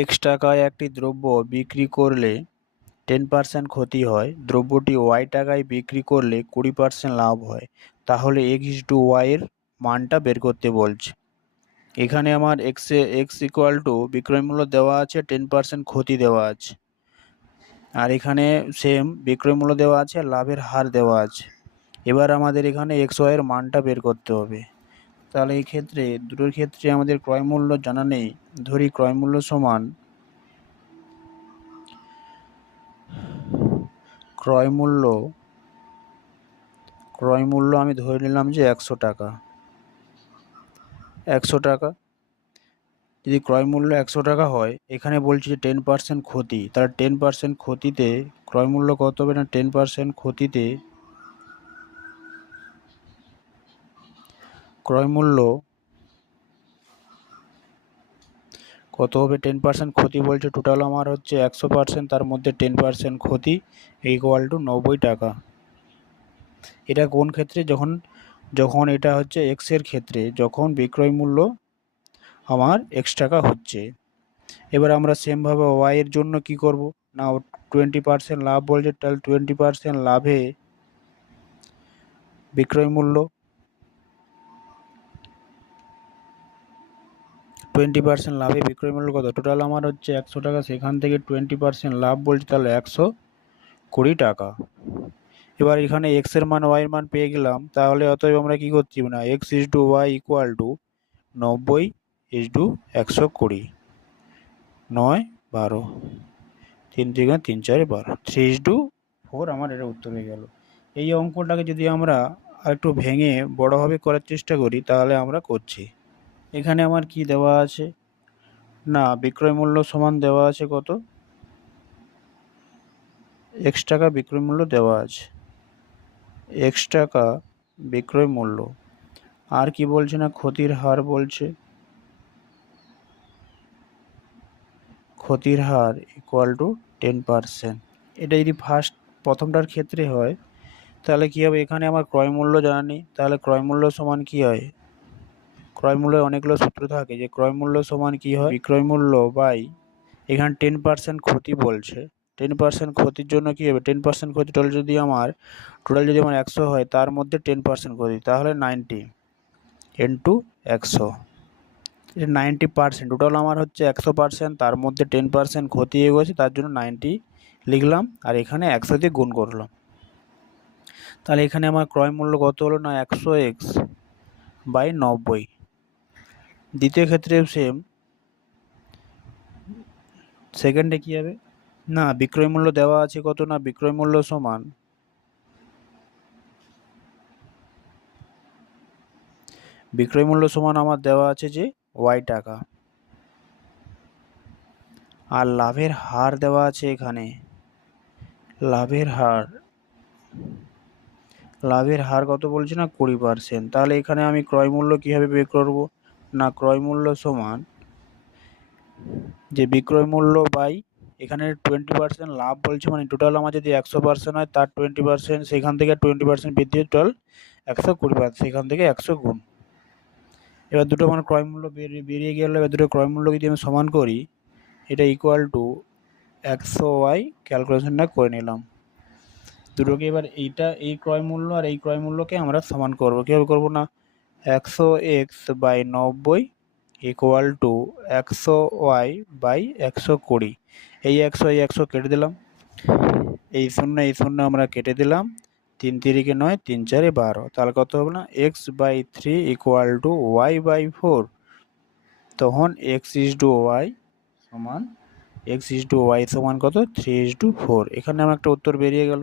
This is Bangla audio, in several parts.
এক্স টাকায় একটি দ্রব্য বিক্রি করলে 10% ক্ষতি হয়, দ্রব্যটি ওয়াই টাকায় বিক্রি করলে 20% লাভ হয়, তাহলে x/y এর মানটা বের করতে বলছে। এখানে আমার এক্স ইকুয়াল টু বিক্রয় মূল্য দেওয়া আছে, 10% ক্ষতি দেওয়া আছে, আর এখানে সেম বিক্রয় মূল্য দেওয়া আছে, লাভের হার দেওয়া আছে। এবার আমাদের এখানে xy এর মানটা বের করতে হবে। তাহলে এই ক্ষেত্রে দুটোর ক্ষেত্রে আমাদের ক্রয় মূল্য জানা নেই। ধরি ক্রয় মূল্য সমান ক্রয় মূল্য আমি ধরে নিলাম যে 100 টাকা। 100 টাকা যদি ক্রয় মূল্য 100 টাকা হয়, এখানে বলছি যে 10% ক্ষতি, তাহলে 10% ক্ষতিতে ক্রয় মূল্য কত হবে না 10% ক্ষতিতে ক্রয় মূল্য কত হবে, 10% ক্ষতি বলছে, টোটাল আমার হচ্ছে 100%, তার মধ্যে 10% ক্ষতি ইকুয়াল টু 90 টাকা। এটা কোন ক্ষেত্রে, যখন এটা হচ্ছে এক্স এর ক্ষেত্রে, যখন বিক্রয় মূল্য আমার এক্স টাকা হচ্ছে। এবার আমরা সেমভাবে ওয়াই এর জন্য কি করব না, 20% লাভ বলছে, তাহলে 20% লাভে বিক্রয় মূল্য 20% লাভে বিক্রয় মূল্য কত, টোটাল আমার হচ্ছে 100 টাকা, সেখান থেকে 20% লাভ বলছে, তাহলে 120 টাকা। এবার এখানে এক্স এর মান ওয়াই এর মান পেয়ে গেলাম, তাহলে অতএব আমরা কি করছি না x/y ইকুয়াল টু 90/120, 9 12, 3 3 3 4 12, 3/4 আমার এটা উত্তর হয়ে গেল। এই অঙ্কটাকে যদি আমরা আরেকটু ভেঙে বড়ভাবে করার চেষ্টা করি, তাহলে আমরা করছি। এখানে আমার কি দেওয়া আছে না, বিক্রয় মূল্য সমান দেওয়া আছে কত, এক্স টাকা বিক্রয় মূল্য দেওয়া আছে, এক্স টাকা বিক্রয় মূল্য। আর কি বলছে না, ক্ষতির হার বলছে, ক্ষতির হার ইকুয়াল টু 10%। এটা যদি প্রথমটার ক্ষেত্রে হয়, তাহলে কি হবে, এখানে আমার ক্রয় মূল্য জানা নেই, তাহলে ক্রয় মূল্য সমান কি হয়, ক্রয় মূল্যের অনেকগুলো সূত্র থাকে, যে ক্রয় মূল্য সমান কি হয়, বিক্রয় মূল্য বাই এখানে 10% ক্ষতি বলছে, 10% ক্ষতির জন্য কি হবে, 10% ক্ষতি টোটাল যদি আমার 100 হয়, তার মধ্যে 10% ক্ষতি, তাহলে 90 ইন্টু 100, 90%, টোটাল আমার হচ্ছে 100%, তার মধ্যে 10% ক্ষতি হয়ে গেছে, তার জন্য 90 লিখলাম, আর এখানে 100 দিয়ে গুণ করলাম। তাহলে এখানে আমার ক্রয় মূল্য কত হলো না 100x/90। দ্বিতীয় ক্ষেত্রে সেম, সেকেন্ডে কি হবে না, বিক্রয় মূল্য দেওয়া আছে কত না, বিক্রয় মূল্য সমান আমার দেওয়া আছে যে ওয়াই টাকা, আর লাভের হার দেওয়া আছে এখানে, লাভের হার কত বলছে না 20%। তাহলে এখানে আমি ক্রয় মূল্য কিভাবে বের করব না, ক্রয় মূল্য সমান যে বিক্রয় মূল্য বাই এখানে 20% লাভ বলছে, মানে টোটাল আমার যদি 100% হয়, তার 20% সেখান থেকে 20% বৃদ্ধি, টোটাল 120%, সেখান থেকে 100 গুণ। এবার দুটো আমার ক্রয় মূল্য বেরিয়ে গেল। এবার দুটো ক্রয় মূল্য যদি আমি সমান করি, এটা ইকুয়াল টু 100y ক্যালকুলেশনটা করে নিলাম দুটোকে। এবার এই ক্রয় মূল্য আর এই ক্রয় মূল্যকে আমরা সমান করব, কীভাবে করবো না, 100x/90 ইকুয়াল টু 100y/120। এই 100 কেটে দিলাম, এই শূন্য আমরা কেটে দিলাম, 3 3 9, 3 4 12, তাহলে কত হবে না x/3 ইকুয়াল টু y/4। তখন x/y সমান কত 3/4। এখানে আমার একটা উত্তর বেরিয়ে গেল।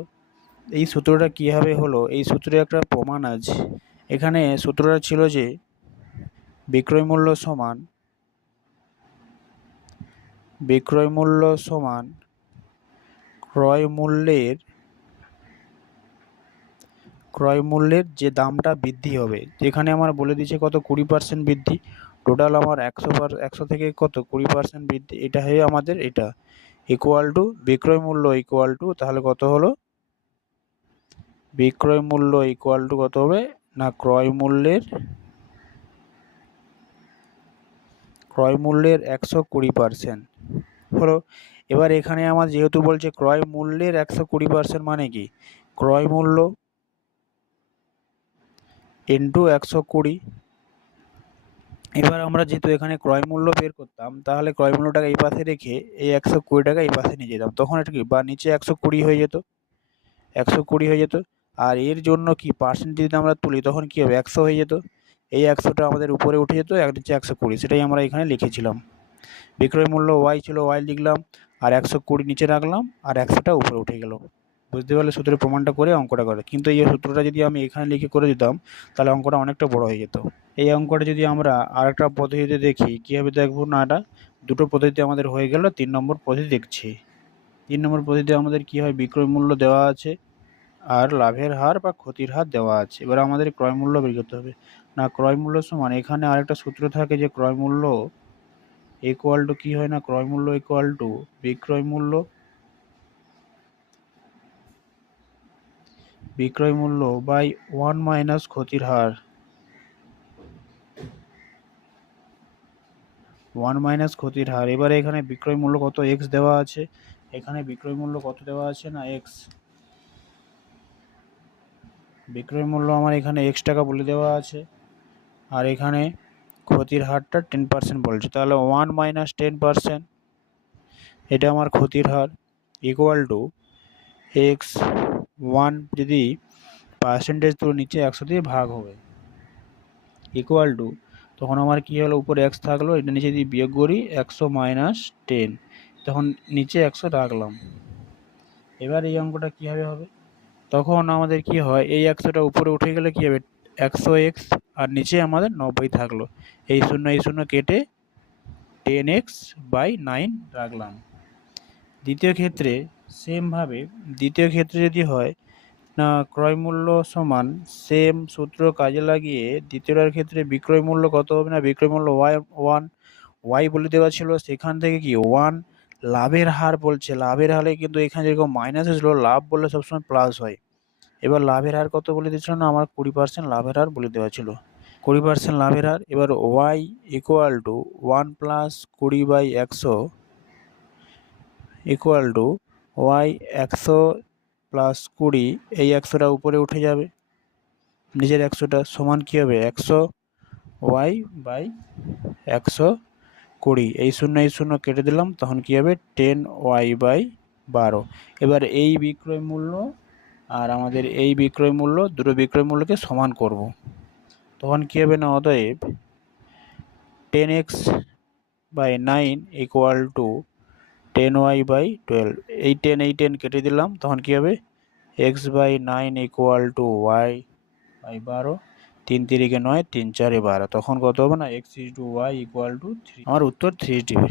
এই সূত্রটা কীভাবে হলো, এই সূত্রে একটা প্রমাণ আছে। এখানে সূত্রটা ছিল যে বিক্রয় মূল্য সমান ক্রয় মূল্যের যে দামটা বৃদ্ধি হবে, যেখানে আমার বলে দিয়েছে কত 20% বৃদ্ধি, টোটাল আমার 100 থেকে কত 20% বৃদ্ধি, এটা হয়ে আমাদের এটা ইকুয়াল টু বিক্রয় মূল্য ইকুয়াল টু, তাহলে কত হলো, বিক্রয় মূল্য ইকুয়াল টু কত হবে না, ক্রয় ক্রয় মূল্যের 120% হলো। এবার এখানে আমার যেহেতু বলছে ক্রয় মূল্যের 120% মানে কি, ক্রয় মূল্য ইন্টু 120। এবার আমরা যেহেতু এখানে ক্রয় মূল্য বের করতাম, তাহলে ক্রয় মূল্যটাকে এই পাশে রেখে এই 120 টাকা এই পাশে নিয়ে যেতাম, তখন এটা কি বা নিচে 120 হয়ে যেত, 120 হয়ে যেত। আর এর জন্য কি পার্সেন্ট যদি আমরা তুলি তখন কি হবে, 100 হয়ে যেত। এই 100টা আমাদের উপরে উঠে যেত, নিচে 120, সেটাই আমরা এখানে লিখেছিলাম। বিক্রয় মূল্য ওয়াই ছিল, ওয়াই লিখলাম, আর 120 নিচে রাখলাম, আর 100টা উপরে উঠে গেল। বুঝতে পারলে সূত্রের প্রমাণটা করে অঙ্কটা করে। কিন্তু এই সূত্রটা যদি আমি এখানে লিখে করে দিতাম তাহলে অঙ্কটা অনেকটা বড় হয়ে যেত। এই অঙ্কটা যদি আমরা আরেকটা পদ্ধতিতে দেখি, কীভাবে দেখবো না, এটা দুটো পদ্ধতি আমাদের হয়ে গেল, 3 নম্বর পদ্ধতি দেখছি। 3 নম্বর পদ্ধতিতে আমাদের কি হয়, বিক্রয় মূল্য দেওয়া আছে আর লাভের হার বা ক্ষতির হার দেওয়া আছে। এবার আমাদের ক্রয় মূল্য বের করতে হবে। না, ক্রয় মূল্য সমান, এখানে আরেকটা সূত্র থাকে যে ক্রয় মূল্য ইকুয়াল টু কি হয় না, ক্রয় মূল্য ইকুয়াল টু বিক্রয় মূল্য, বিক্রয় মূল্য বাই 1 মাইনাস ক্ষতির হার, 1 মাইনাস ক্ষতির হার। এবারে এখানে বিক্রয় মূল্য কত, এক্স দেওয়া আছে, এখানে বিক্রয় মূল্য কত দেওয়া আছে না, এক্স। বিক্রয় মূল্য আমার এখানে এক্স টাকা বলে দেওয়া আছে, আর এখানে ক্ষতির হারটা 10% বলছে, তাহলে 1 মাইনাস 10%, এটা আমার ক্ষতির হার, ইকুয়াল টু এক্স 1 যদি পার্সেন্টেজ তো নিচে 100 দিয়ে ভাগ হবে, ইকুয়াল টু, তখন আমার কি হলো, উপরে এক্স থাকলো, এটা নিচে যদি বিয়োগ করি 100 মাইনাস 10, তখন নিচে 100 রাখলাম। এবার এই অঙ্কটা কীভাবে হবে, তখন আমাদের কি হয়, এই 100টা উপরে উঠে গেলে কি হবে, 100x, আর নিচে আমাদের 90 থাকলো, এই শূন্য কেটে 10x বাই 9 রাখলাম। দ্বিতীয় ক্ষেত্রে সেমভাবে, দ্বিতীয় ক্ষেত্রে যদি হয় না ক্রয় মূল্য সমান, সেম সূত্র কাজে লাগিয়ে দ্বিতীয়টার ক্ষেত্রে বিক্রয় মূল্য কত হবে না, বিক্রয় মূল্য ওয়াই বলে দেওয়া ছিল, সেখান থেকে কি 1 লাভের হার বলছে, লাভের হারে কিন্তু এখানে যেরকম মাইনাস ছিল, লাভ বললে সবসময় প্লাস হয়। এবার লাভের হার কত বলে দিচ্ছিল না, আমার 20% লাভের হার বলে দেওয়া ছিল, 20% লাভের হার। এবার y equal to 1 plus 20 by 100 equal to y 100 plus 20, এই 100টা উপরে উঠে যাবে, নিচের 100টা সমান কী হবে, 100 ওয়াই বাই 120, এই শূন্য কেটে দিলাম, তখন কী হবে 10 ওয়াই বাই 12। এবার এই বিক্রয় মূল্য আর আমাদের এই বিক্রয় মূল্য, দুটো বিক্রয় মূল্যকে সমান করব, তখন কী হবে না, অতএব 10x by 9 equal two 10y by 12, এই 10 কেটে দিলাম, তখন কী হবে x by 9 equal to y by 12, 3 3 9, 3 4 12, তখন কত হবে না, x is to y equal to 3। আমার উত্তর 3 টিভি।